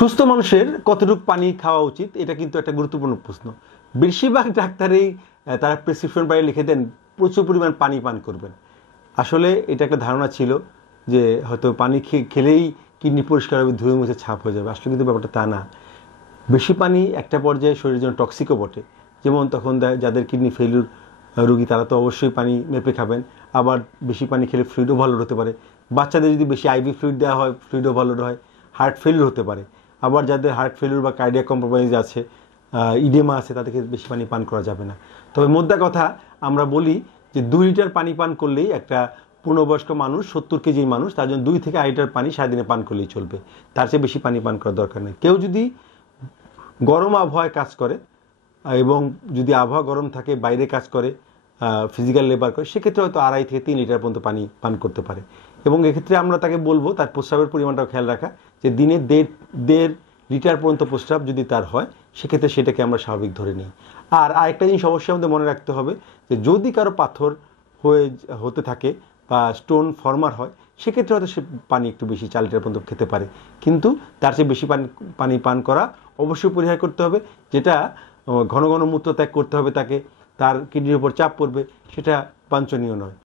সুস্থ মানুষের কতটুকু পানি খাওয়া উচিত এটা কিন্তু একটা গুরুত্বপূর্ণ প্রশ্ন। বেশিরভাগ ডাক্তারই তারা প্রেসক্রিপশন পারে লিখে দেন প্রচুর পরিমাণ পানি পান করবেন। আসলে এটা একটা ধারণা ছিল যে হয়তো পানি খেলেই কিডনি পরিষ্কার হবে, ধুয়ে মুছে ছাপ হয়ে যাবে। আসলে কিন্তু ব্যাপারটা তা না। বেশি পানি একটা পর্যায়ে শরীরের জন্য টক্সিকও বটে। যেমন তখন যাদের কিডনি ফেলিউর রোগী তারা তো অবশ্যই পানি মেপে খাবেন। আবার বেশি পানি খেলে ফ্লুইড ওভারলোড হতে পারে। বাচ্চাদের যদি বেশি আইভি ফ্লুইড দেওয়া হয় ফ্লুইড ওভারলোড হয়, হার্ট ফেলিউর হতে পারে। আবার যাদের হার্ট ফেলিউর বা কার্ডিয়াক কম্প্রোমাইজ আছে, ইডেমা আছে, তাদেরকে বেশি পানি পান করা যাবে না। তবে মোদ্দা কথা আমরা বলি যে 2 লিটার পানি পান করলেই একটা পূর্ণবয়স্ক মানুষ, 70 কেজির মানুষ, তার জন্য 2 থেকে 8 লিটার পানি সারাদিনে পান করলেই চলবে। তার চেয়ে বেশি পানি পান করার দরকার নেই। কেউ যদি গরম আবহাওয়ায় কাজ করে এবং যদি আবহাওয়া গরম থাকে, বাইরে কাজ করে, ফিজিক্যাল লেবার করে, সেক্ষেত্রে হয়তো 2.5 থেকে 3 লিটার পর্যন্ত পানি পান করতে পারে। এবং এক্ষেত্রে আমরা তাকে বলবো তার প্রস্রাবের পরিমাণটাও খেয়াল রাখা, যে দিনে 1.5 লিটার পর্যন্ত প্রস্রাব যদি তার হয় সেক্ষেত্রে সেটাকে আমরা স্বাভাবিক ধরে নিই। আর আরেকটা জিনিস অবশ্যই আমাদের মনে রাখতে হবে যে যদি কারো পাথর হতে থাকে বা স্টোন ফর্মার হয়, সেক্ষেত্রে হয়তো সে পানি একটু বেশি 4 লিটার পর্যন্ত খেতে পারে। কিন্তু তার চেয়ে বেশি পানি পান করা অবশ্যই পরিহার করতে হবে। যেটা ঘন ঘন মূত্রত্যাগ করতে হবে তাকে, তার কিডনির উপর চাপ পড়বে, সেটা বাঞ্ছনীয় নয়।